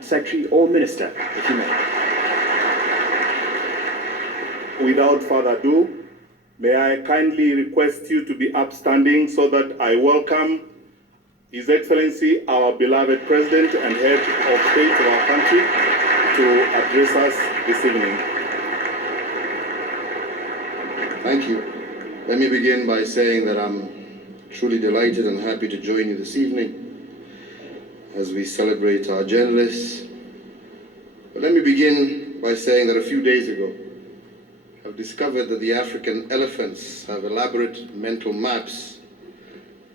Secretary or Minister, if you may. Without further ado, may I kindly request you to be upstanding so that I welcome His Excellency, our beloved President and Head of State of our country, to address us this evening. Thank you. Let me begin by saying that I'm truly delighted and happy to join you this evening as we celebrate our journalists. But let me begin by saying that a few days ago, I've discovered that the African elephants have elaborate mental maps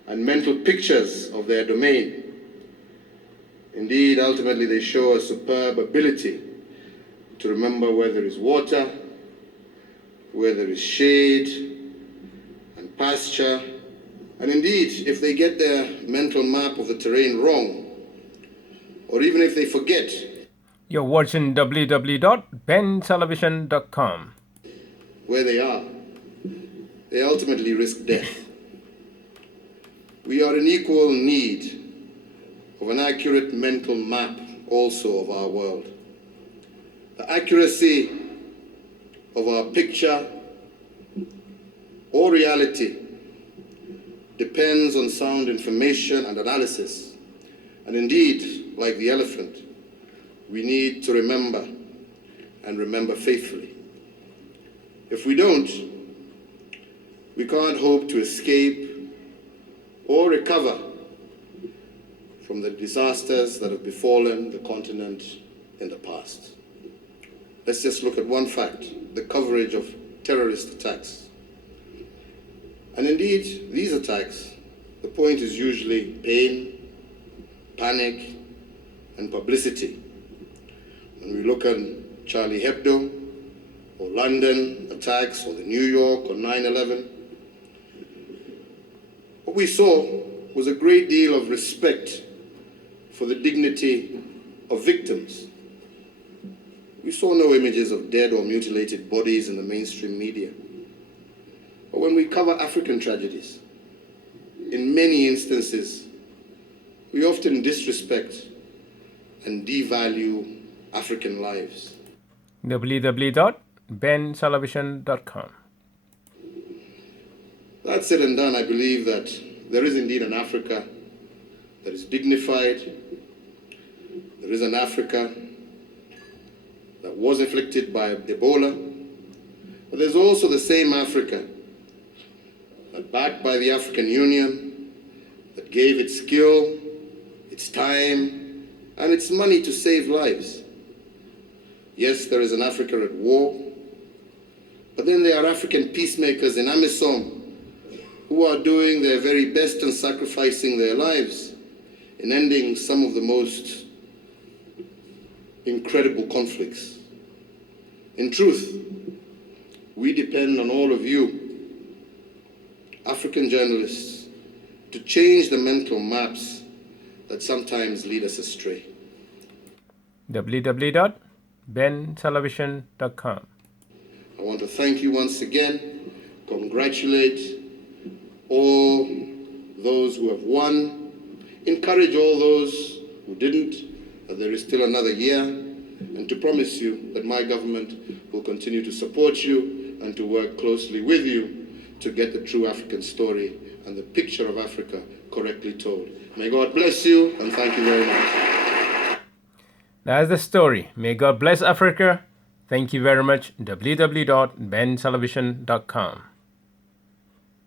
and mental pictures of their domain. Indeed, ultimately they show a superb ability to remember where there is water, where there is shade and pasture, and indeed, if they get their mental map of the terrain wrong, or even if they forget. You're watching www.bentelevision.com. Where they are, they ultimately risk death. We are in equal need of an accurate mental map also of our world. The accuracy of our picture or reality depends on sound information and analysis. And indeed, like the elephant, we need to remember and remember faithfully. If we don't, we can't hope to escape or recover from the disasters that have befallen the continent in the past. Let's just look at one fact, the coverage of terrorist attacks. And indeed, these attacks, the point is usually pain, panic, and publicity. When we look at Charlie Hebdo, or London attacks, or the New York, or 9/11, what we saw was a great deal of respect for the dignity of victims. We saw no images of dead or mutilated bodies in the mainstream media. But when we cover African tragedies, in many instances, we often disrespect and devalue African lives. www.bentelevision.com. That said and done, I believe that there is indeed an Africa that is dignified. There is an Africa that was afflicted by Ebola. But there's also the same Africa that, backed by the African Union, that gave its skill, its time, and its money to save lives. Yes, there is an Africa at war, but then there are African peacemakers in AMISOM who are doing their very best and sacrificing their lives in ending some of the most incredible conflicts. In truth, we depend on all of you, African journalists, to change the mental maps that sometimes lead us astray. www.bentelevision.com. I want to thank you once again, congratulate all those who have won, encourage all those who didn't, that there is still another year, and to promise you that my government will continue to support you and to work closely with you to get the true African story and the picture of Africa correctly told. May God bless you, and thank you very much. That's the story. May God bless Africa. Thank you very much. www.bentelevision.com.